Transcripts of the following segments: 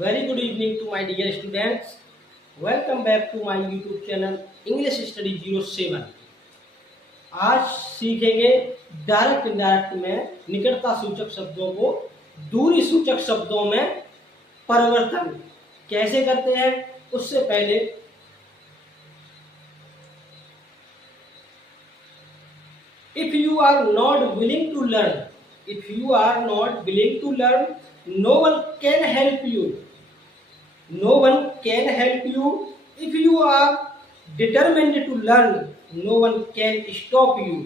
Very good evening to my dear students. Welcome back to my YouTube channel English Study 07. आज सीखेंगे direct indirect में निकटता सूचक शब्दों को दूरी सूचक शब्दों में परिवर्तन कैसे करते हैं। उससे पहले if you are not willing to learn, no one can help you. No one can help you. If you are determined to learn, no one can stop you.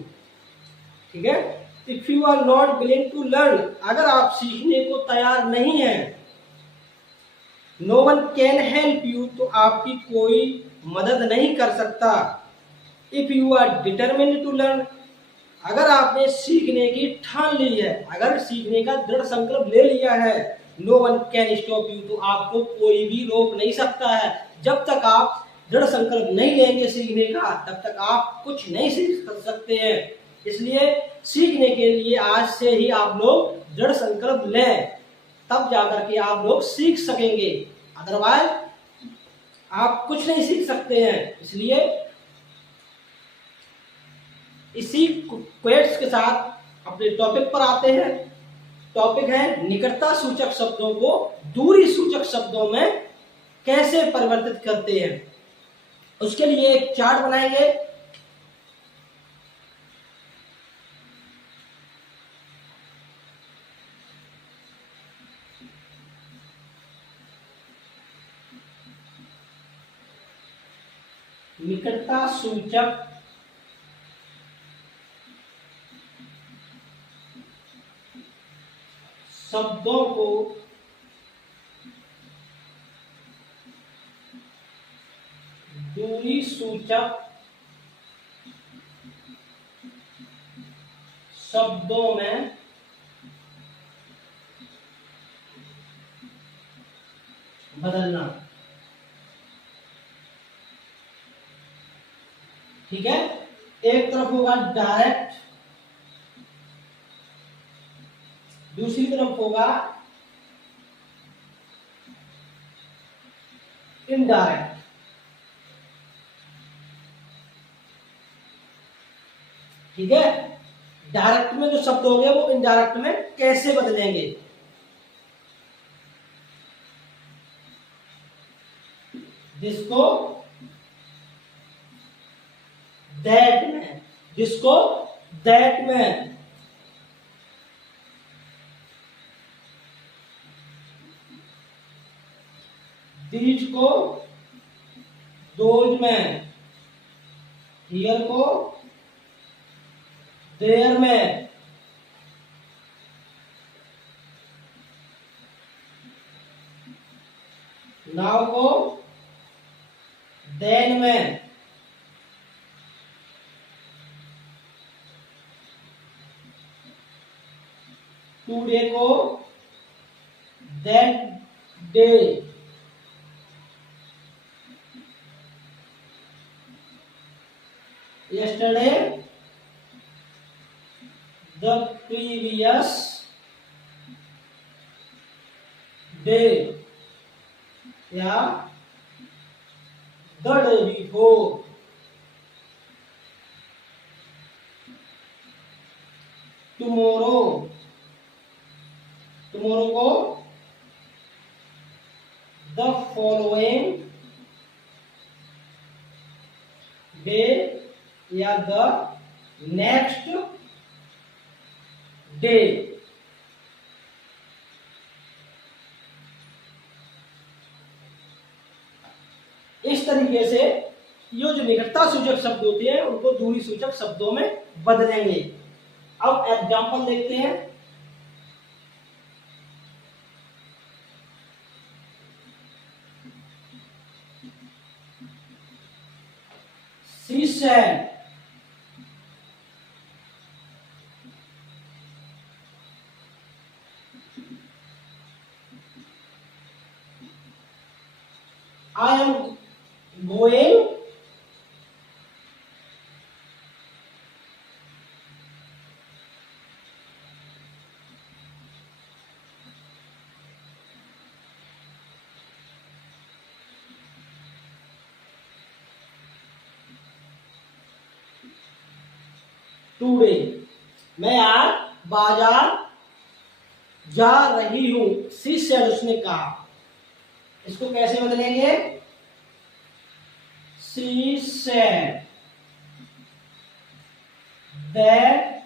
ठीक है। If you are not willing to learn, अगर आप सीखने को तैयार नहीं है, no one can help you, तो आपकी कोई मदद नहीं कर सकता। If you are determined to learn, अगर आपने सीखने की ठान ली है, अगर सीखने का दृढ़ संकल्प ले लिया है, no one can stop you, तो आपको कोई भी रोक नहीं सकता है। जब तक आप दृढ़ संकल्प नहीं लेंगे सीखने का, तब तक आप कुछ नहीं सीख सकते हैं। इसलिए सीखने के लिए आज से ही आप लोग दृढ़ संकल्प लें, तब जाकर के आप लोग सीख सकेंगे, अदरवाइज आप कुछ नहीं सीख सकते हैं। इसलिए इसी क्वेट्स के साथ अपने टॉपिक पर आते हैं। टॉपिक है निकटता सूचक शब्दों को दूरी सूचक शब्दों में कैसे परिवर्तित करते हैं। उसके लिए एक चार्ट बनाएंगे। निकटता सूचक शब्दों को दूरी सूचक शब्दों में बदलना। ठीक है। एक तरफ होगा डायरेक्ट, दूसरी तरफ होगा इनडायरेक्ट। ठीक है। डायरेक्ट में जो शब्द होंगे वो इनडायरेक्ट में कैसे बदलेंगे। जिसको दैट में, जिसको दैट में, दीज को दोज में, हियर को देयर में, नाउ को देन में, टुडे को that day, yesterday the previous day या the day before। tomorrow, tomorrow को the following day या द नेक्स्ट डे। इस तरीके से ये जो निकटता सूचक शब्द होते हैं उनको दूरी सूचक शब्दों में बदलेंगे। अब एग्जांपल देखते हैं। She said, I am going today, मैं आज बाजार जा रही हूं। शी सेड, उसने कहा। इसको कैसे बदलेंगे? She said that,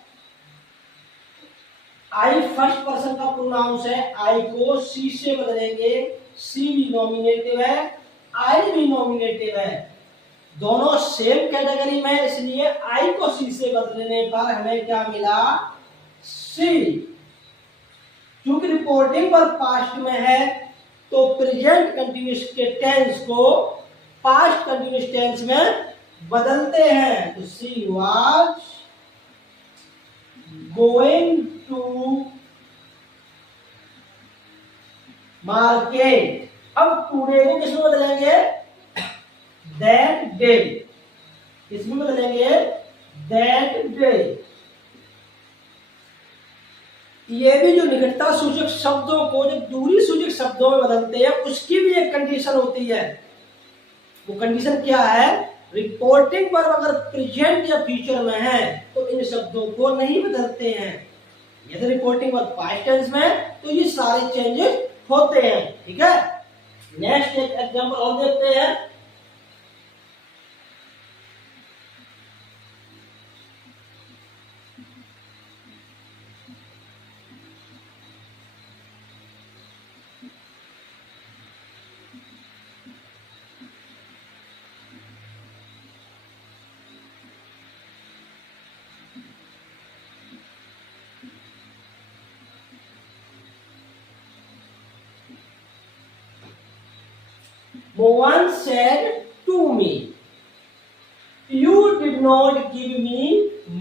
I first person का प्रोनाउंस है, आई को शी से बदलेंगे। शी भी नॉमिनेटिव है, आई भी नॉमिनेटिव है, दोनों सेम कैटेगरी में, इसलिए आई को शी से बदलने पर हमें क्या मिला? शी। क्योंकि रिपोर्टिंग पर पास्ट में है तो प्रेजेंट कंटिन्यूअस के टेंस को पास्ट कंटिन्यूअस टेंस में बदलते हैं। तो she was going to market. अब टुडे को किसमें बदलेंगे? That day. किसमें बदलेंगे? That day. ये भी जो निकटता सूचक शब्दों को जो दूरी सूचक शब्दों में बदलते हैं उसकी भी एक कंडीशन होती है। वो कंडीशन क्या है? रिपोर्टिंग पर अगर प्रेजेंट या फ्यूचर में है तो इन शब्दों को नहीं बदलते हैं। यदि रिपोर्टिंग पर पास्ट टेंस में तो ये सारे चेंजेस होते हैं। ठीक है, नेक्स्ट एक एग्जांपल और देखते हैं। Mohan said to me, "You did not give me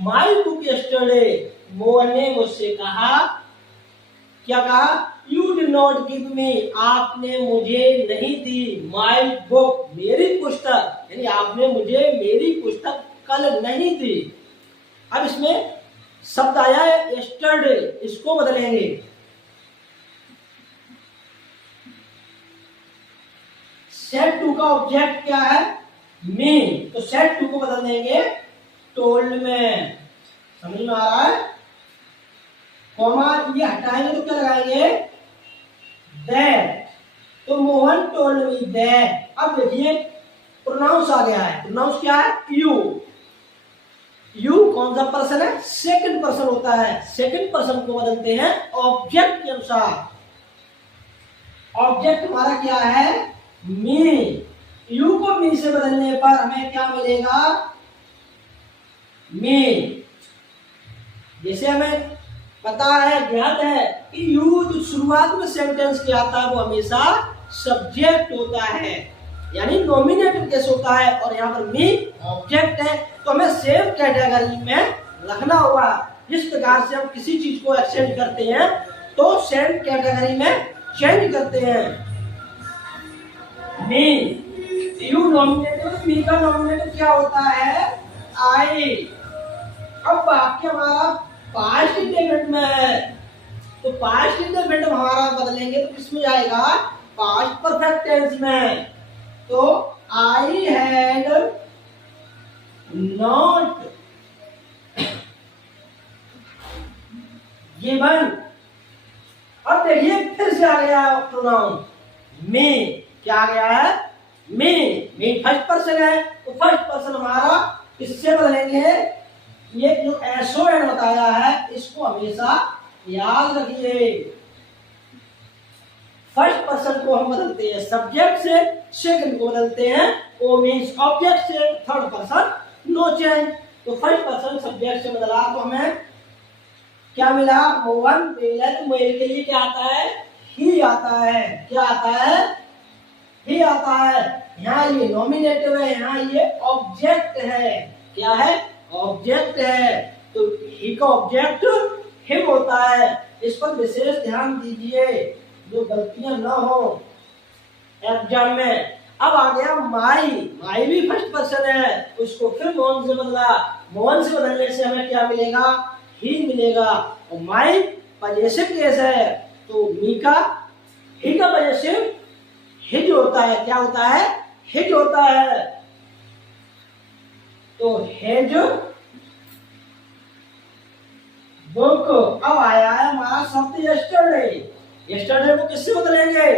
my book yesterday." Mohan ने मुझसे कहा, क्या कहा? You did not give me, आपने मुझे नहीं दी, my book, मेरी पुस्तक, यानी आपने मुझे मेरी पुस्तक कल नहीं दी। अब इसमें शब्द आया है yesterday, इसको बदलेंगे। सेट टू का ऑब्जेक्ट क्या है? मी, तो सेट टू को बदल देंगे टोल्ड में। समझ में आ रहा है? कॉमा ये हटाएंगे तो क्या लगाएंगे? दैट। तो मोहन टोल्ड मी दैट। अब देखिए प्रोनाउंस आ गया है। प्रोनाउंस क्या है? यू। यू कौन सा पर्सन है? सेकंड पर्सन होता है। सेकंड पर्सन को बदलते हैं ऑब्जेक्ट के अनुसार। ऑब्जेक्ट हमारा क्या है? मी। यू को मी से बदलने पर हमें क्या मिलेगा? मी। जैसे हमें पता है, ज्ञात है कि यू जो शुरुआत में सेंटेंस के आता है वो हमेशा सब्जेक्ट होता है, यानी नॉमिनेटिव केस होता है, और यहाँ पर मी ऑब्जेक्ट है। तो हमें सेम कैटेगरी में रखना होगा। जिस प्रकार से हम किसी चीज को एक्सचेंज करते हैं तो सेम कैटेगरी में चेंज करते हैं। मी, यू नॉमिनेटिव, मी का नॉमिनेटिव क्या होता है? आई। अब वाक्य हमारा पास्ट इंडेफिनिट में है, तो पास्ट इंडेफिनिट हमारा बदलेंगे तो किसमें जाएगा? पास्ट परफेक्ट टेंस में। तो आई हैड नॉट गिवन। अब देखिए फिर से आ गया प्रोनाउन मी। क्या आ गया है? मी। मी फर्स्ट पर्सन है, तो फर्स्ट पर्सन हमारा किससे बदलेंगे? ये जो एसओएन बताया है इसको हमेशा याद रखिए। फर्स्ट पर्सन को हम बदलते हैं सब्जेक्ट से, सेकंड को बदलते हैं ओ मीन्स ऑब्जेक्ट से, थर्ड पर्सन नो चेंज। तो फर्स्ट पर्सन सब्जेक्ट से बदला तो हमें क्या मिला? मोहन मेल है, तो मेल के लिए क्या आता है? ही आता है। क्या आता है? ही आता है। यहाँ ये नॉमिनेटिव है, यहाँ ये ऑब्जेक्ट है। क्या है? ऑब्जेक्ट है। तो ही का ऑब्जेक्ट हिम होता है। इस पर विशेष ध्यान दीजिए जो गलतियां ना हो एग्जाम में। अब आ गया माई। माई भी फर्स्ट पर्सन है, उसको फिर मोहन से बदला। मोहन से बदलने से हमें क्या मिलेगा? ही मिलेगा। और माई पजेसिव केस है, तो मी का ही का पजेसिव हिज होता है। क्या होता है? हिज होता है। तो हेज बुक। अब आया है हमारा शब्द यस्टरडे। यस्टरडे को किससे बदलेंगे?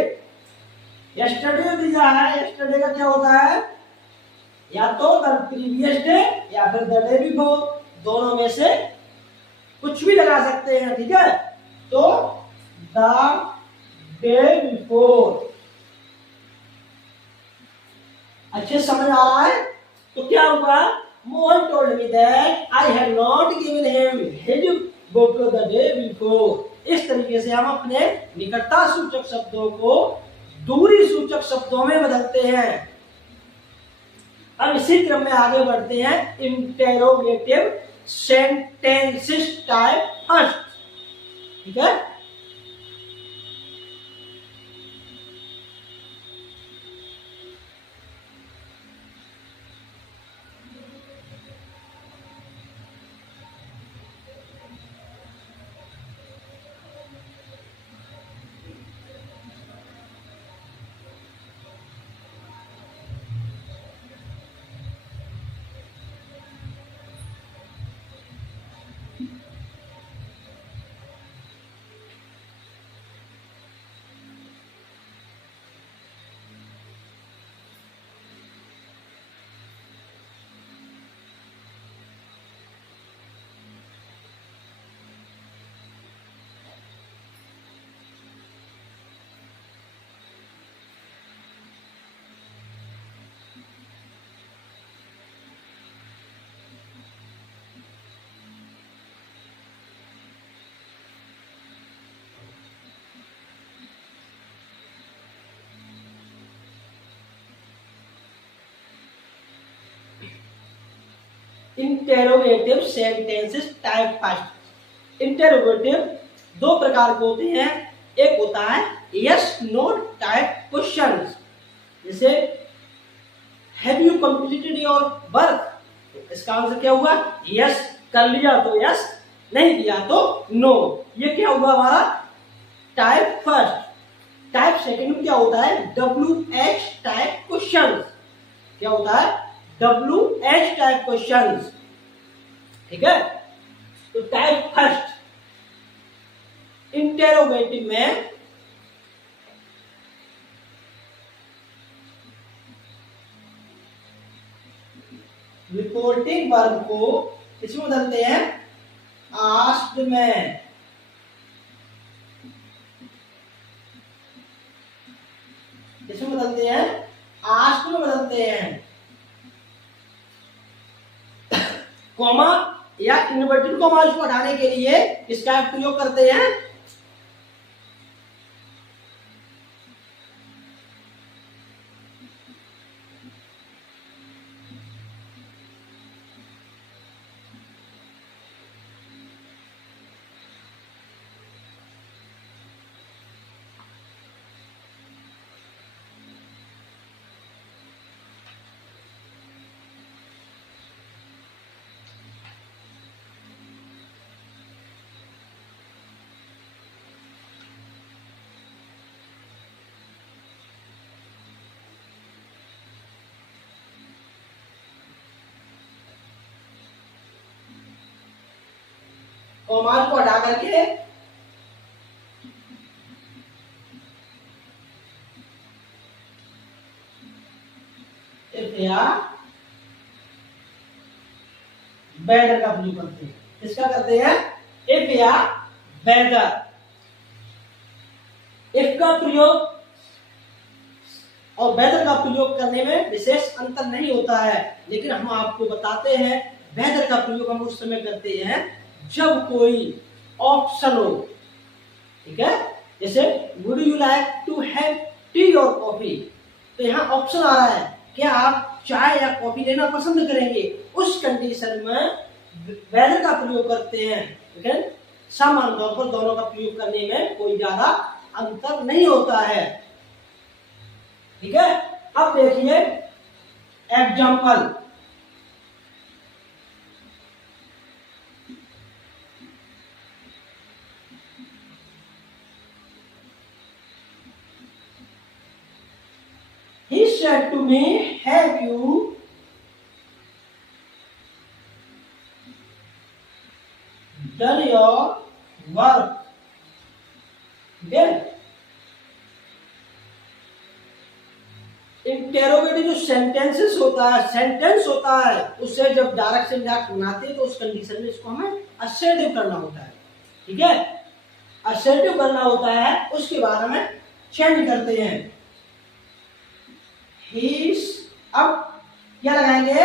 यस्टरडे दिया है, यस्टरडे का क्या होता है? या तो द प्रीवियस डे या फिर द डे बिफोर, दोनों में से कुछ भी लगा सकते हैं, ठीक है। तो द डे बिफोर, अच्छे समझ आ रहा है? तो क्या हुआ? Mohan told me that I have not given him his book the day before. इस तरीके से हम अपने निकटता सूचक शब्दों को दूरी सूचक शब्दों में बदलते हैं। अब इसी क्रम में आगे बढ़ते हैं इंटेरोगेटिव सेंटेंसेस टाइप फर्स्ट, ठीक है। Interrogative sentences type first. Interrogative दो प्रकार के होते हैं। एक होता है यस नो टाइप क्वेश्चंस, जैसे have you completed your work, तो इसका आंसर क्या हुआ? यस। कर लिया तो यस, नहीं किया तो नो। ये क्या हुआ हमारा? Type first. टाइप सेकंड में क्या होता है? WH type questions. क्या होता है? WH टाइप क्वेश्चंस, ठीक है। तो टाइप फर्स्ट इंटेरोगेटिव में रिपोर्टिंग वर्ब को किसमें बदलते हैं? आस्क्ड में। किसमें बदलते हैं? आस्क्ड में बदलते हैं। कॉमा या इन्वर्टेड कॉमा को हटाने के लिए इसका प्रयोग करते हैं कॉमा को हटा करके या बेडर का प्रयोग करते हैं। किसका करते हैं? इफ या बेडर। इफ का प्रयोग और वेदर का प्रयोग करने में विशेष अंतर नहीं होता है, लेकिन हम आपको बताते हैं वेदर का प्रयोग हम उस समय करते हैं जब कोई ऑप्शन हो, ठीक है। जैसे would you like to have tea और कॉफी, तो यहाँ ऑप्शन आ रहा है, क्या आप चाय या कॉफी लेना पसंद करेंगे? उस कंडीशन में वेदर का प्रयोग करते हैं, ठीक है। सामान्य तौर पर दोनों का प्रयोग करने में कोई ज्यादा अंतर नहीं होता है, ठीक है। अब देखिए example. He said to me, have you done your work. Interrogative जो सेंटेंस होता है उससे जब डायरेक्ट से इंडायरेक्ट बनाते हैं तो उस कंडीशन में इसको हमें असर्टिव करना होता है। ठीक है, असर्टिव करना होता है, उसके बाद हमें चेंज करते हैं। He's, अब क्या लगाएंगे,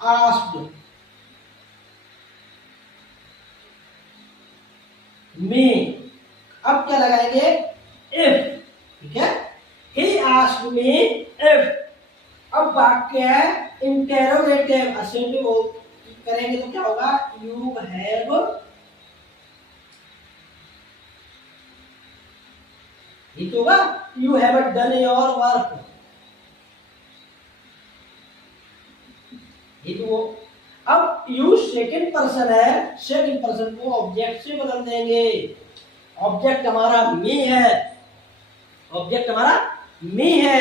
asked me, अब क्या लगाएंगे, if। ठीक है, he asked me if, अब वाक्य है इंटेरोगेटिव, असर्टिव करेंगे तो क्या होगा, you have, ये तो होगा you have done your work, ये तो। अब यू सेकंड पर्सन है, सेकंड पर्सन को ऑब्जेक्ट से बदल देंगे। ऑब्जेक्ट हमारा मी है, ऑब्जेक्ट हमारा मी है,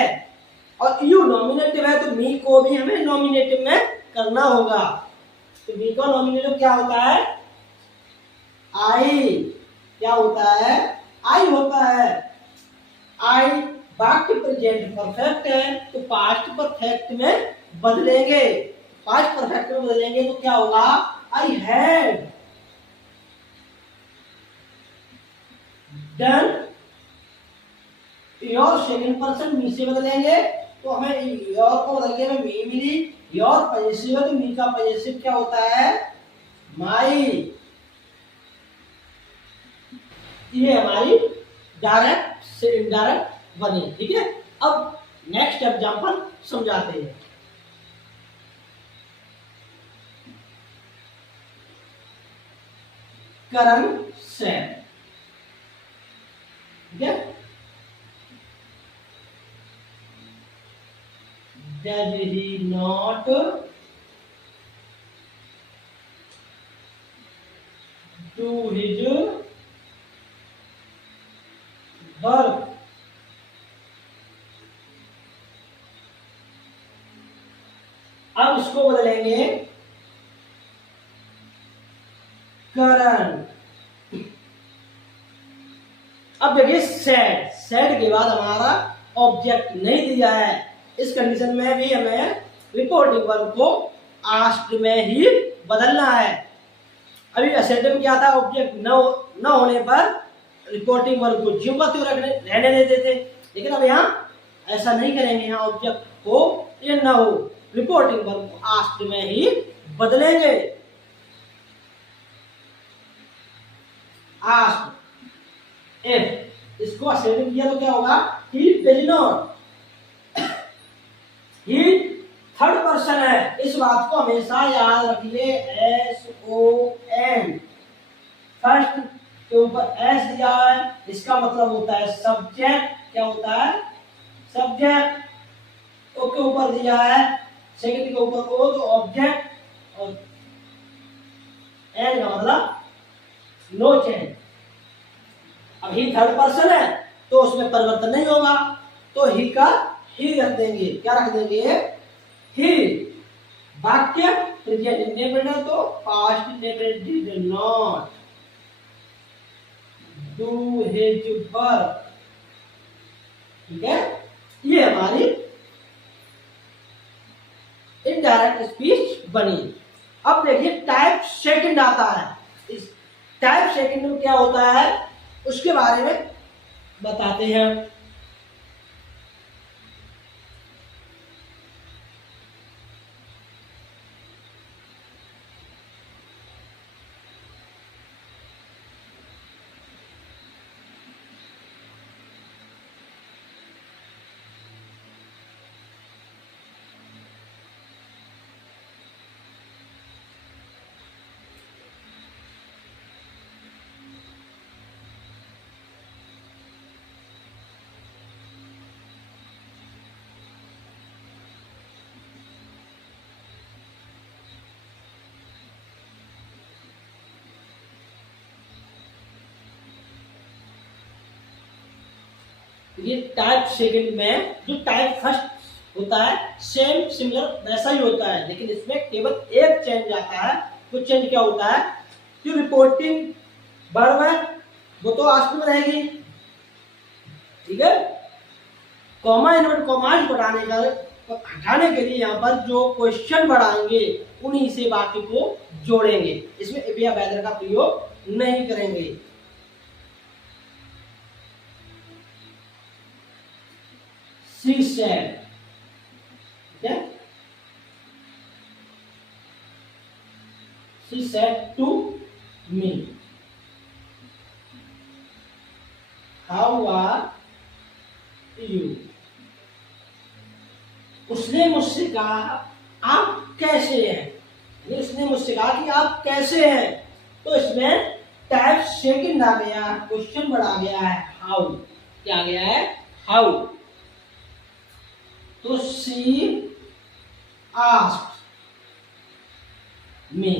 और यू नॉमिनेटिव है, तो मी को भी हमें नॉमिनेटिव में करना होगा। तो मी का नॉमिनेटिव क्या होता है, आई। क्या होता है, आई होता है। आई वाक्य प्रेजेंट परफेक्ट है, तो पास्ट परफेक्ट में बदलेंगे। पास्ट परफेक्ट में बदलेंगे तो क्या होगा, I had done. Your second person me से बदलेंगे तो हमें योर को बदल के हमें मी मिली। योर पॉजेसिव है तो मी का पॉजेसिव क्या होता है, माई। ये हमारी डायरेक्ट से इनडायरेक्ट बनी। ठीक है, अब नेक्स्ट एग्जांपल समझाते हैं। करण सेड, ठीक है, does he not do his work. अब इसको बदलेंगे करण। अब देखिए सैड, सैड के बाद हमारा ऑब्जेक्ट नहीं दिया है, इस कंडीशन में भी हमें रिपोर्टिंग वर्ब को आस्क्ड में ही बदलना है। अभी असर्टिव क्या था, ऑब्जेक्ट न होने पर रिपोर्टिंग वर्ब को ज्यों का त्यों रहने देते थे, लेकिन अब यहाँ ऐसा नहीं करेंगे। यहाँ ऑब्जेक्ट हो या न हो, रिपोर्टिंग वर्ब को आस्क्ड में ही बदलेंगे। आस्क्ड, इफ इसको असर्टिव किया तो क्या होगा, he does not. He third person है, इस बात को हमेशा याद रखिए, एस ओ एन। फर्स्ट के ऊपर एस दिया है, इसका मतलब होता है सब्जेक्ट। क्या होता है, सब्जेक्ट। ओ के ऊपर दिया है, सेकंड के ऊपर ओ तो ऑब्जेक्ट, और एन का मतलब नो चेंज। अब ही थर्ड पर्सन है तो उसमें परिवर्तन नहीं होगा, तो ही का ही रख देंगे। क्या रख देंगे, ही। वाक्य प्रेजेंट इंडेफिनिट तो past indefinite did not do his work. ठीक है, ये हमारी इनडायरेक्ट स्पीच बनी। अब देखिए टाइप सेकंड आता है। इस टाइप सेकंड में क्या होता है उसके बारे में बताते हैं। ये टाइप सेकंड में जो टाइप फर्स्ट होता है सेम सिमिलर वैसा ही होता है, लेकिन इसमें केवल एक चेंज आता है। वो चेंज क्या होता है, जो रिपोर्टिंग वर्ब है वो तो आस्क में रहेगी, ठीक है। कॉमा इन्वर्ट कॉमास बढ़ाने का हटाने के लिए यहाँ पर जो क्वेश्चन बढ़ाएंगे उन्हीं से वाक्य को जोड़ेंगे, इसमें इफ या वेदर का प्रयोग नहीं करेंगे। She said, ठीक है, she said to me, how are you? उसने मुझसे कहा आप कैसे हैं, उसने मुझसे कहा कि आप कैसे हैं, तो इसमें टाइप सेकंड आ गया, क्वेश्चन बढ़ा गया है हाउ, क्या आ गया है हाउ। तो शी आस्क्ड मी।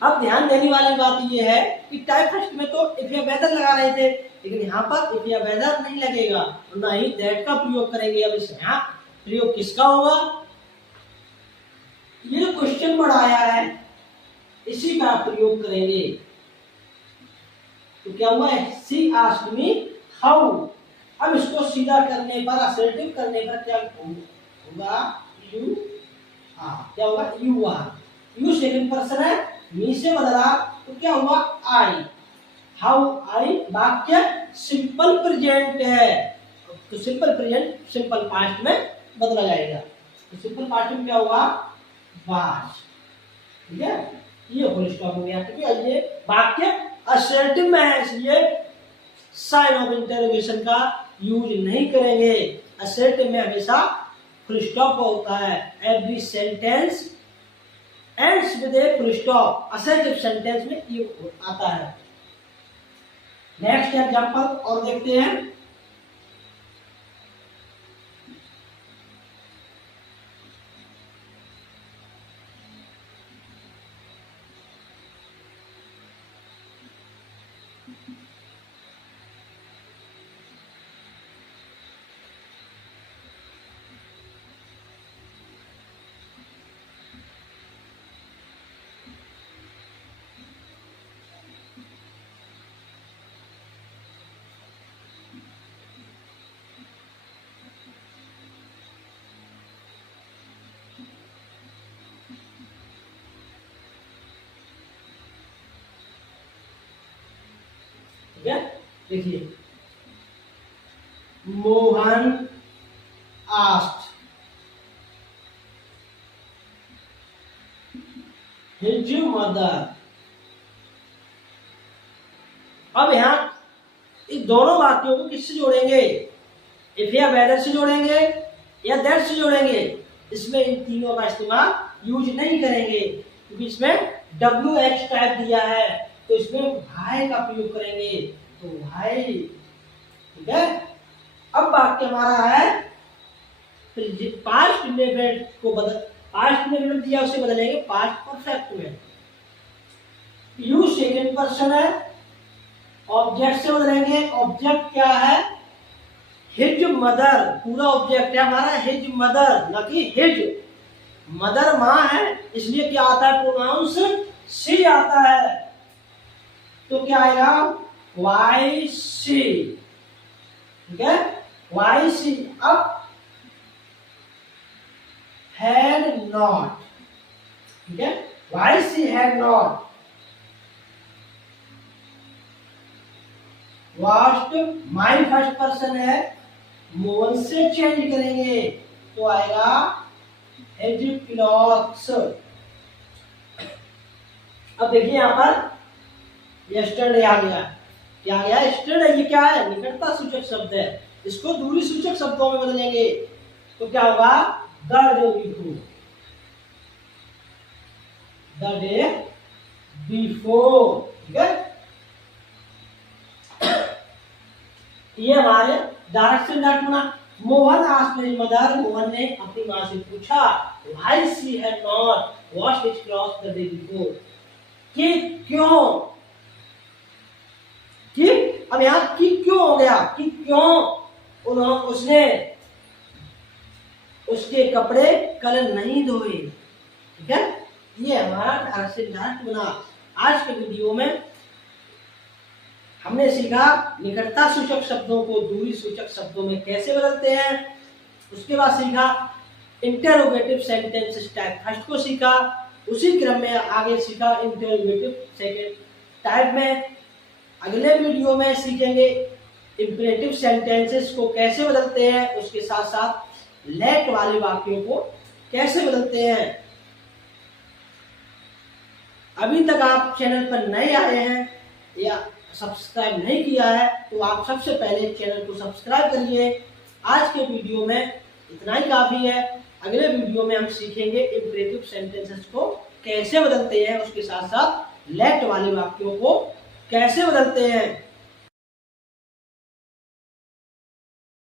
अब ध्यान देने वाली बात यह है कि टाइप फर्स्ट में तो इफ या वेदर लगा रहे थे, लेकिन यहाँ पर इफ या वेदर नहीं लगेगा और ना ही दैट का प्रयोग करेंगे। अब इस यहाँ प्रयोग किसका होगा, ये जो क्वेश्चन बढ़ाया है इसी का प्रयोग करेंगे। तो क्या हुआ है, सी आस्क्ड मी हाउ। अब इसको सीधा करने पर, असर्टिव करने पर क्या होगा, यू आर, क्या होगा you are. You second person है, मी से बदला तो क्या हुआ आई। हाउ आई वाक्य सिंपल प्रेजेंट है, तो सिंपल प्रेजेंट सिंपल पास्ट में बदला जाएगा। तो सिंपल पास्ट में क्या होगा वाज, ठीक है। ये फुल स्टॉप हो गया, क्योंकि ये वाक्य असर्टिव में है इसलिए साइन ऑफ इंटरोगेशन का यूज नहीं करेंगे। असर्टिव में हमेशा फुल स्टॉप होता है। Every sentence ends with a full stop, assertive sentence में ये आता है। नेक्स्ट एग्जांपल और देखते हैं। देखिए, मोहन आस्क्ड हिज मदर। अब यहां इस दोनों वाक्यों को किससे जोड़ेंगे, इफ या वेदर से जोड़ेंगे या दैट से जोड़ेंगे। इसमें इन तीनों का इस्तेमाल यूज नहीं करेंगे, क्योंकि इसमें WH टाइप दिया है, तो इसमें भाई का प्रयोग करेंगे। तो भाई, ठीक है। अब वाक्य हमारा है पास्ट इंडेफिनिट को बदल, पास्ट इंडेफिनिट दिया उसे बदलेंगे पास्ट परफेक्ट में। यू सेकंड पर्सन है, ऑब्जेक्ट से बदलेंगे। ऑब्जेक्ट क्या है, हिज मदर, पूरा ऑब्जेक्ट है हमारा हिज मदर, न कि हिज। मदर माँ है, इसलिए क्या आता है प्रोनाउंस सी आता है। तो क्या आएगा वाई सी, ठीक है, वाई सी। अब हैड नॉट, ठीक है, why she had not washed. My first person है, मोहन से चेंज करेंगे तो आएगा हिज क्लॉथ्स। अब देखिए यहां पर यस्टरडे आ गया, क्या आ गया यस्टरडे, ये क्या है निकटता सूचक शब्द है, इसको दूरी सूचक शब्दों में बदलेंगे तो क्या होगा the day before, the day before, ठीक है। ये हमारे डायरेक्ट से डायरेक्ट होना। Mohan asked his mother, Mohan ने अपनी मां से पूछा why she had not washed his clothes the day before, कि क्यों, कि अब यहां कि क्यों हो गया, कि क्यों उसने उसके कपड़े कल नहीं धोए, ठीक है। ये हमारा डायरेक्ट से इनडायरेक्ट बना। आज के वीडियो में हमने सीखा निकटता सूचक शब्दों को दूरी सूचक शब्दों में कैसे बदलते हैं। उसके बाद सीखा इंटरोगेटिव सेंटेंस टाइप फर्स्ट को सीखा, उसी क्रम में आगे सीखा इंटरोगेटिव सेकंड टाइप में। अगले वीडियो में सीखेंगे इंपरेटिव सेंटेंसेस को कैसे बदलते हैं, उसके साथ साथ लेट वाले वाक्यों को कैसे बदलते हैं। अभी तक आप चैनल पर नए आए हैं या सब्सक्राइब नहीं किया है तो आप सबसे पहले चैनल को सब्सक्राइब करिए। आज के वीडियो में इतना ही काफी है। अगले वीडियो में हम सीखेंगे इंपरेटिव सेंटेंसेस को कैसे बदलते हैं, उसके साथ साथ लेट वाले वाक्यों को कैसे बदलते हैं।